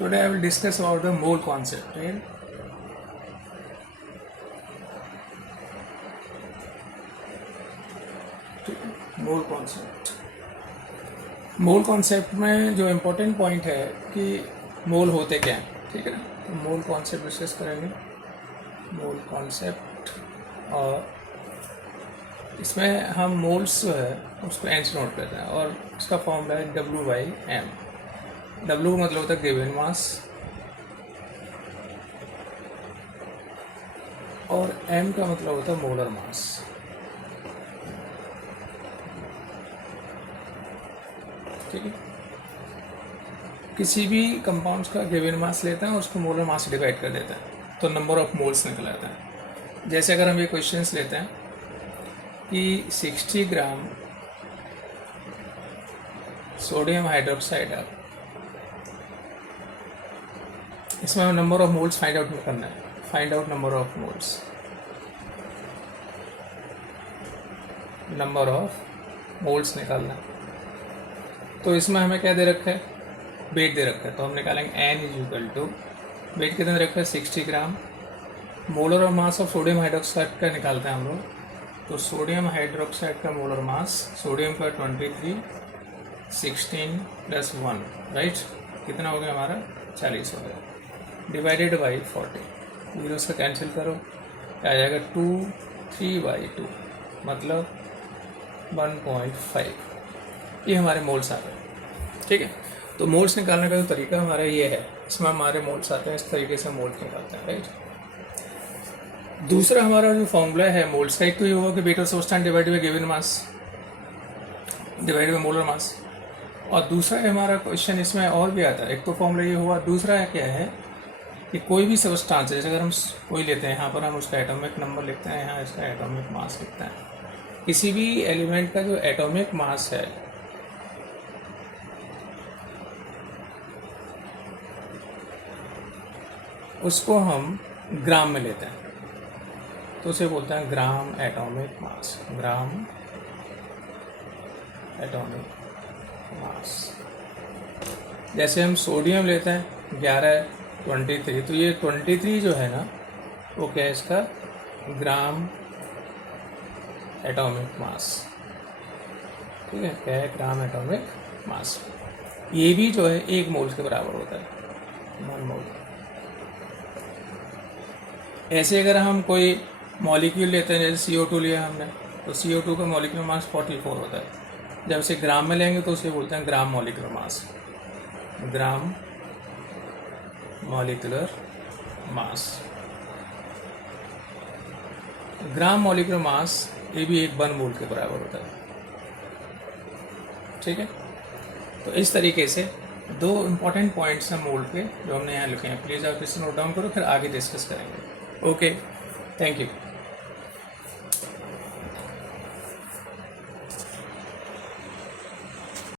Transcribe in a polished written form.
Today I will discuss about the mole concept, right? Mole concept, mole concept में जो important point है कि मोल होते क्या हैं, ठीक है ना। तो मोल कॉन्सेप्ट डिस्कस करेंगे, मोल कॉन्सेप्ट, और इसमें हम मोल्स जो है उसको एन से नोट करते हैं और उसका फॉर्मूला है W/m। W का मतलब होता है गिवन मास और m का मतलब होता है मोलर मास। ठीक है, किसी भी कंपाउंड्स का गिवन मास लेते हैं और उसको मोलर मास से डिवाइड कर देते हैं तो नंबर ऑफ मोल्स निकल आता है। जैसे अगर हम ये क्वेश्चंस लेते हैं कि 60 ग्राम सोडियम हाइड्रोक्साइड है, इसमें हमें number of moles find out करना है। Find out number of moles, number of moles निकालना है। तो इसमें हमें क्या दे रखा है, वेट दे रखा है, तो हम निकालेंगे n = वेट कितना दे रखा है 60 ग्राम। मोलर और मास ऑफ सोडियम हाइड्रोक्साइड का निकालते हैं हम लोग, तो सोडियम हाइड्रोक्साइड का मोलर मास, सोडियम का 23, 16 + 1, राइट, कितना हो गया हमारा 40 हो गया, डिवाइडेड बाई 40। जीरो से कैंसिल करो, आ जाएगा 2, 3/2 मतलब 1.5। ये हमारे मोल्स आ गए, ठीक है। तो मोल्स निकालने का जो तरीका हमारा ये है, इसमें हमारे मोल्स आते हैं, इस तरीके से मोल्स निकालते हैं, राइट। दूसरा हमारा जो फॉर्मूला है मोल्स का, एक तो ये होगा कि weight of substance divide by given mass divide by molar mass, और दूसरा है हमारा क्वेश्चन इसमें और भी आता है। एक तो फॉर्मूला ये हुआ, दूसरा है क्या है कि कोई भी सब्सटेंस, जैसे अगर हम कोई लेते हैं, यहाँ पर हम उसका एटॉमिक नंबर लिखते हैं, यहाँ इसका एटॉमिक मास लिखते हैं। किसी भी एलिमेंट का जो एटॉमिक मास है उसको हम ग्राम में लेते हैं, तो उसे बोलते हैं gram atomic mass, gram atomic mass. जैसे हम सोडियम लेते हैं 1123, तो ये 23 जो है ना वो क्या है, इसका ग्राम एटॉमिक मास, ठीक है, क्या है, ग्राम एटॉमिक मास। ये भी जो है 1 मोल के बराबर होता है, 1 मोल। ऐसे अगर हम कोई मॉलिक्यूल लेते हैं, जैसे CO2 लिया हमने, तो CO2 का मॉलिक्यूलर मास 44 होता है। जब इसे ग्राम में लेंगे तो उसे बोलते हैं gram molecular mass, gram molecular mass. Gram molecular mass ये भी 1 मोल के बराबर होता है, ठीक है। तो इस तरीके से 2 इम्पॉर्टेंट पॉइंट्स हैं मोल के जो हमने यहाँ लिखे हैं। प्लीज़ आप इसे नोट डाउन करो, फिर आगे डिस्कस करेंगे। Okay, thank you.